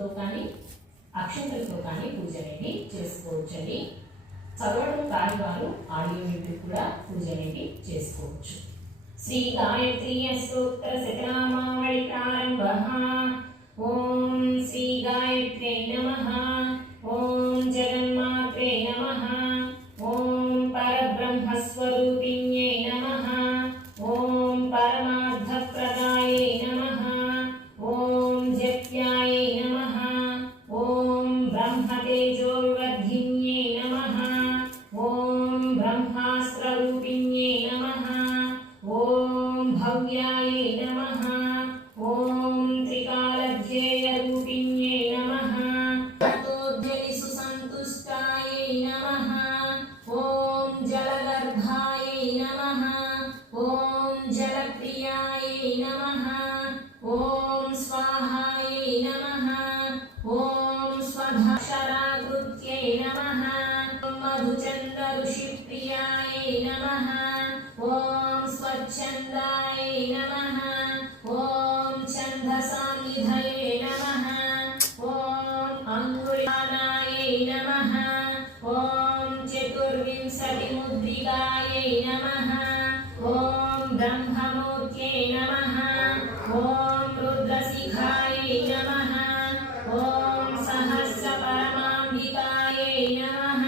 పువ్వుతో కానీ అక్షంతలతో కానీ పూజ అనేది చేసుకోవచ్చండి. చదవడం కాని వారు ఆడియో వింటూ కూడా పూజ అనేది చేసుకోవచ్చు. శ్రీ గాయత్రీ స్తోత్ర శతనామావళి ప్రారంభః. ఓం శ్రీ గాయత్ర్యై నమః. ఓం జగన్మాత్రే నమః. ఓం పరబ్రహ్మస్వరూపిణ్యై నమః. ఓం పరమార్థప్రదాయై నమః. ఓం జప్యాయై నమః. ఓం బ్రహ్మతేజోవర్ధిన్యై నమః. ఓం బ్రహ్మాస్త్రరూపిణ్యై నమః. ఓం భవ్యాయై నమః. ఓం త్రికాలధ్యేయరూపిణ్యై నమః. తతోజ్జలి సుసంతుష్టాయై నమః. ఓం జలగర్భాయై నమః. ఓం జలప్రియాయై నమః. ఓం స్వాహాయై నమః. ఓం స్వధాక్షరాకృత్యై నమః. మధుచందఋషిప్రియాయై నమః. ఓం స్వచ్ఛందాయై నమః. ఓం ఛందసానిధయే నమః. ఓం అంగుళానాయై నమః. ఓం చతుర్వింశతిముద్రికాయై నమః. ఓం బ్రహ్మమూర్త్యై నమః. ఓం రుద్రశిఖాయై నమః. ఓం సహస్రపరమాంబికాయై నమః.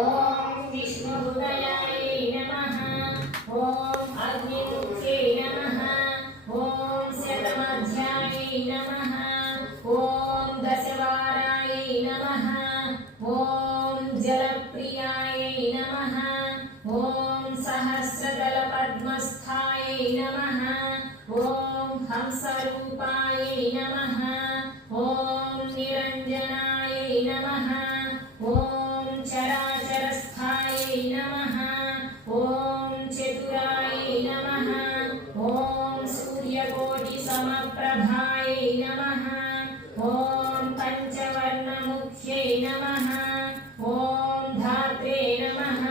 ఓం విష్ణుహృదయాయై నమః. ఓం అగ్నిముఖ్యై నమః. ఓం శతమధ్యాయై నమః. ఓం దశవారాయై నమః. ఓం జలప్రియాయై నమః. ఓం సహస్రదళపద్మస్థాయై నమః. ఓం హంసరూపాయై నమః. ఓం నిరంజనాయై నమః. ఓం చరాచరస్థాయై నమః. ఓం చతురాయై నమః. ఓం సూర్యకోటి సమప్రభాయై నమః. ఓం పంచవర్ణముఖ్యై నమః. ఓం ధాత్రే నమః.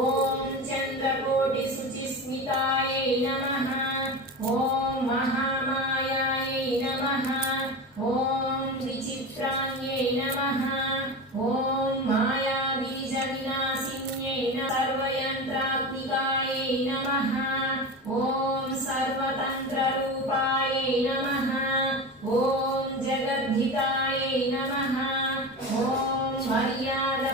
ఓం చంద్రకోటి శుచిస్మితాయై నమః. ఓం మహామాయాయై నమః. ఓం విచిత్రాన్యై నమః. ఓం మాయా బీజ వినాశిన్యై నమః. సర్వయంత్రాత్మికాయై నమః. ఓం సర్వతంత్రరూపాయై నమః. ఓం జగద్ధితాయై నమః. ఓం మర్యాద